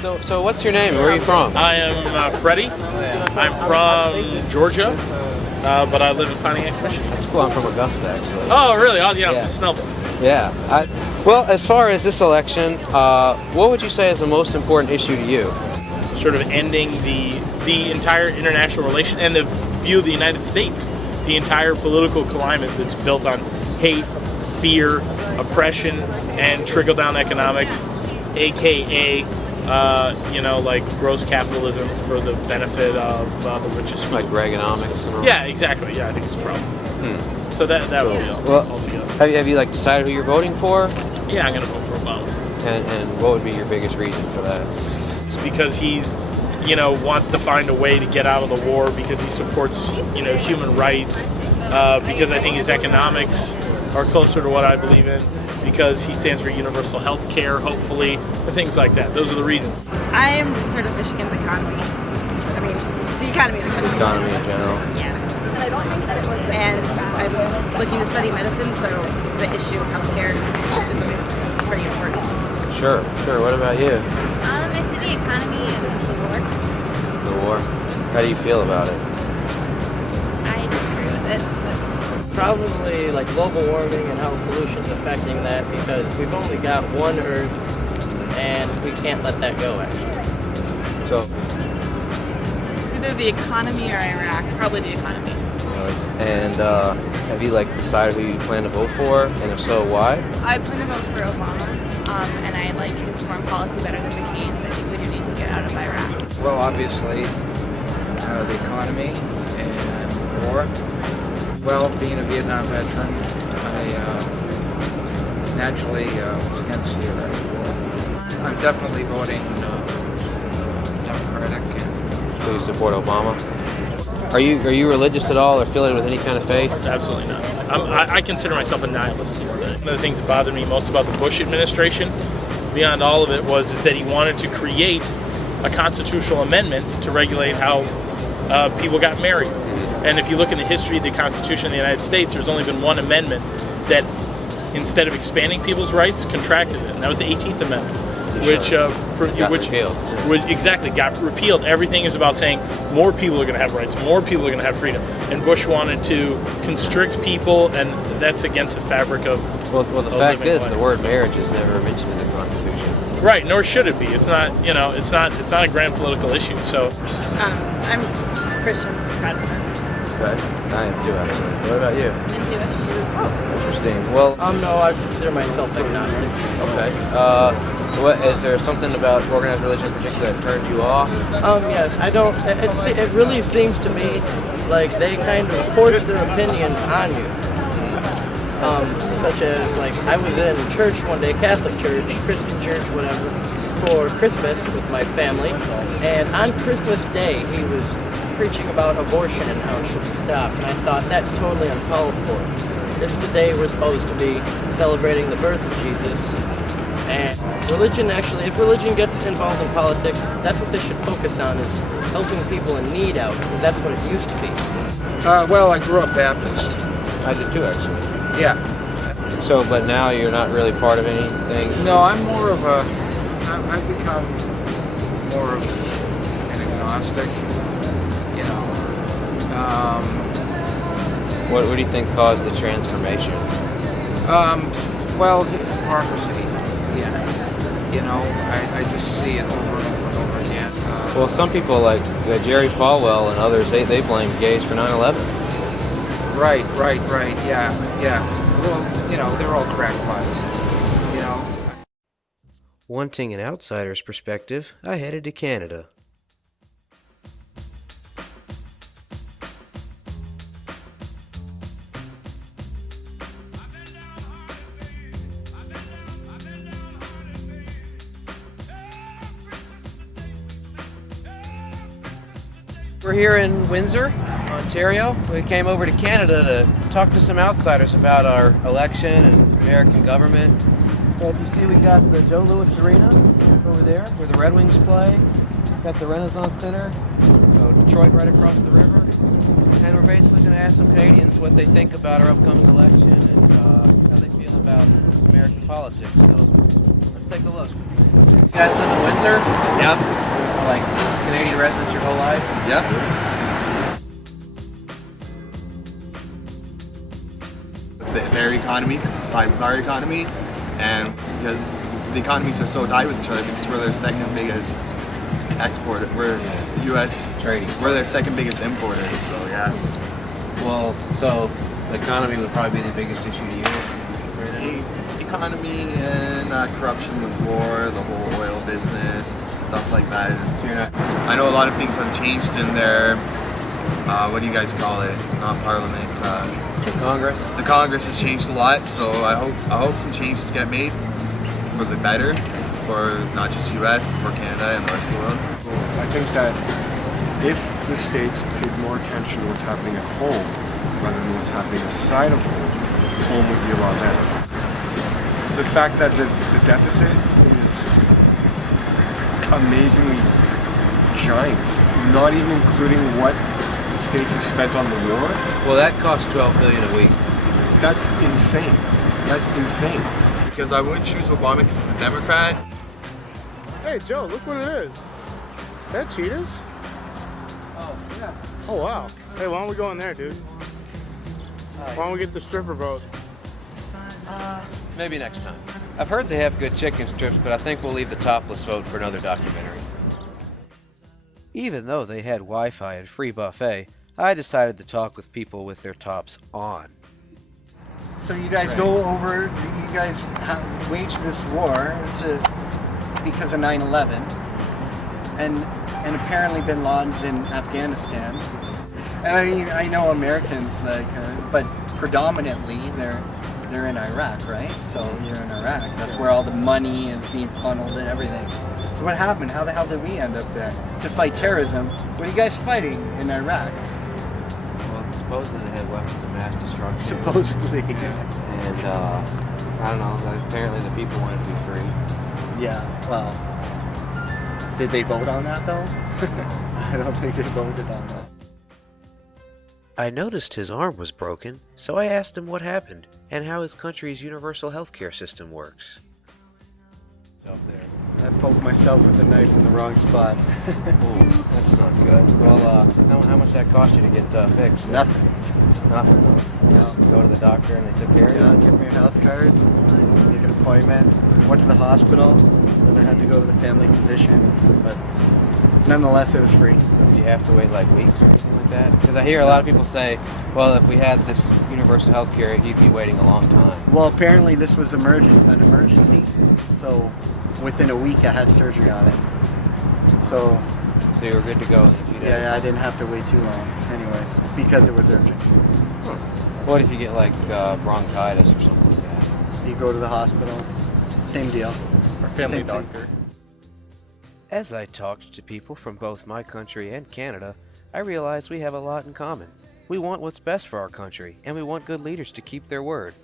So what's your name? Where are you from? I am Freddie. I'm from Georgia, but I live in Pontiac, Michigan. That's cool. I'm from Augusta, actually. Oh, really? Oh, yeah, Yeah. Snellville. Yeah. Well, as far as this election, what would you say is the most important issue to you? Sort of ending the entire international relation and the view of the United States, the entire political climate that's built on hate, fear, oppression, and trickle-down economics, aka like gross capitalism for the benefit of the richest few. Like Reaganomics and all? Yeah, exactly. Yeah, I think it's a problem. So that would be altogether. Have you decided who you're voting for? Yeah, I'm going to vote for Obama. And what would be your biggest reason for that? It's because he's, wants to find a way to get out of the war, because he supports, human rights, because I think his economics are closer to what I believe in, because he stands for universal health care, hopefully, and things like that. Those are the reasons. I am concerned with Michigan's economy. The economy of the country. Economy in general. Yeah. And I'm looking to study medicine, so the issue of healthcare is always pretty important. Sure. What about you? It's the economy of the war. The war. How do you feel about it? I disagree with it. Probably like global warming and how pollution's affecting that, because we've only got one Earth and we can't let that go, actually. So, It's either the economy or Iraq. Probably the economy. and have you decided who you plan to vote for, and if so, why? I plan to vote for Obama, and I like his foreign policy better than McCain's. I think we do need to get out of Iraq. Well, obviously, the economy and war. Well, being a Vietnam veteran, I naturally was against the Iraq war. I'm definitely voting Democratic. So you support Obama? Are you religious at all, or affiliated with any kind of faith? Absolutely not. I consider myself a nihilist. One of the things that bothered me most about the Bush administration, beyond all of it, is that he wanted to create a constitutional amendment to regulate how people got married. And if you look in the history of the Constitution of the United States, there's only been one amendment that, instead of expanding people's rights, contracted it, and that was the 18th Amendment, which got repealed. Everything is about saying more people are going to have rights, more people are going to have freedom. And Bush wanted to constrict people, and that's against the fabric of. Well, the fact is, the word marriage is never mentioned in the Constitution. Right, nor should it be. It's not, it's not a grand political issue. So, I'm Christian Protestant. Okay. I am too, actually. What about you? I'm Jewish. Oh, interesting. Well, No, I consider myself agnostic. okay. What is there something about organized religion in particular that turned you off? Yes, I don't. It really seems to me like they kind of force their opinions on you. Such as, I was in church one day, Catholic church, Christian church, whatever, for Christmas with my family, and on Christmas Day he was preaching about abortion and how it should be stopped, and I thought that's totally uncalled for. This is the day we're supposed to be celebrating the birth of Jesus, and religion, actually, if religion gets involved in politics, that's what they should focus on, is helping people in need out, because that's what it used to be. Well, I grew up Baptist. I did too, actually. Yeah. So, but now you're not really part of anything? No, I'm more of I've become more of an agnostic, What do you think caused the transformation? Well, hypocrisy. Yeah. I just see it over and over again. Well, some people like Jerry Falwell and others, they blame gays for 9/11. Right. Yeah. Well, they're all crackpots. Wanting an outsider's perspective, I headed to Canada. We're here in Windsor, Ontario. We came over to Canada to talk to some outsiders about our election and American government. So if you see, we got the Joe Louis Arena over there where the Red Wings play. Got the Renaissance Center, so Detroit right across the river. And we're basically going to ask some Canadians what they think about our upcoming election and how they feel about American politics. So let's take a look. You guys live in Windsor? Yeah. Like Canadian residents your whole life? Yeah. Their economy, because it's tied with our economy, and because the economies are so tied with each other, because we're their second biggest exporter. We're the U.S. Trading. We're their second biggest importers. So yeah. Well, so the economy would probably be the biggest issue to you right now? Economy and corruption with war, the whole oil business, stuff like that. So you're not. I know a lot of things have changed in their, what do you guys call it? Not parliament. The Congress? The Congress has changed a lot, so I hope some changes get made for the better, for not just U.S., for Canada and the rest of the world. I think that if the states paid more attention to what's happening at home rather than what's happening outside of home, home would be a lot better. The fact that the deficit is amazingly giant, not even including what the states have spent on the war, Well, that costs $12 billion a week. that's insane. That's insane. Because I would choose Obama because he's a Democrat. Hey Joe, look what it is. Is that cheetahs? Oh, yeah. Oh wow. Hey, why don't we go in there, dude? Why don't we get the stripper vote? Maybe next time. I've heard they have good chicken strips, but I think we'll leave the topless vote for another documentary. Even though they had Wi-Fi and free buffet, I decided to talk with people with their tops on. So you guys go over, you guys waged this war because of 9/11, and apparently Bin Laden's in Afghanistan. And I mean, I know Americans, but predominantly they're in Iraq, right? So you're in Iraq. That's where all the money is being funneled and everything. So what happened? How the hell did we end up there? To fight terrorism. What are you guys fighting in Iraq? Well, supposedly they had weapons of mass destruction. Supposedly. And, I don't know, apparently the people wanted to be free. Yeah, well, did they vote on that though? I don't think they voted on that. I noticed his arm was broken, so I asked him what happened and how his country's universal healthcare system works. I poked myself with a knife in the wrong spot. Ooh, that's not good. Well, how much that cost you to get fixed? Nothing. Nothing. Just go to the doctor and they took care of you? Yeah, give me a health card, make an appointment, went to the hospital, then I had to go to the family physician, but nonetheless it was free. So. Do you have to wait like weeks or anything like that? Because I hear a lot of people say, well, if we had this universal health care, you'd be waiting a long time. Well, apparently this was an emergency, so within a week I had surgery on it. So you were good to go in a few days? Yeah, I didn't have to wait too long anyways, because it was urgent. Huh. What if you get like bronchitis or something like that? You go to the hospital, same deal. Our family Same thing. doctor. As I talked to people from both my country and Canada, I realized we have a lot in common. We want what's best for our country, and we want good leaders to keep their word.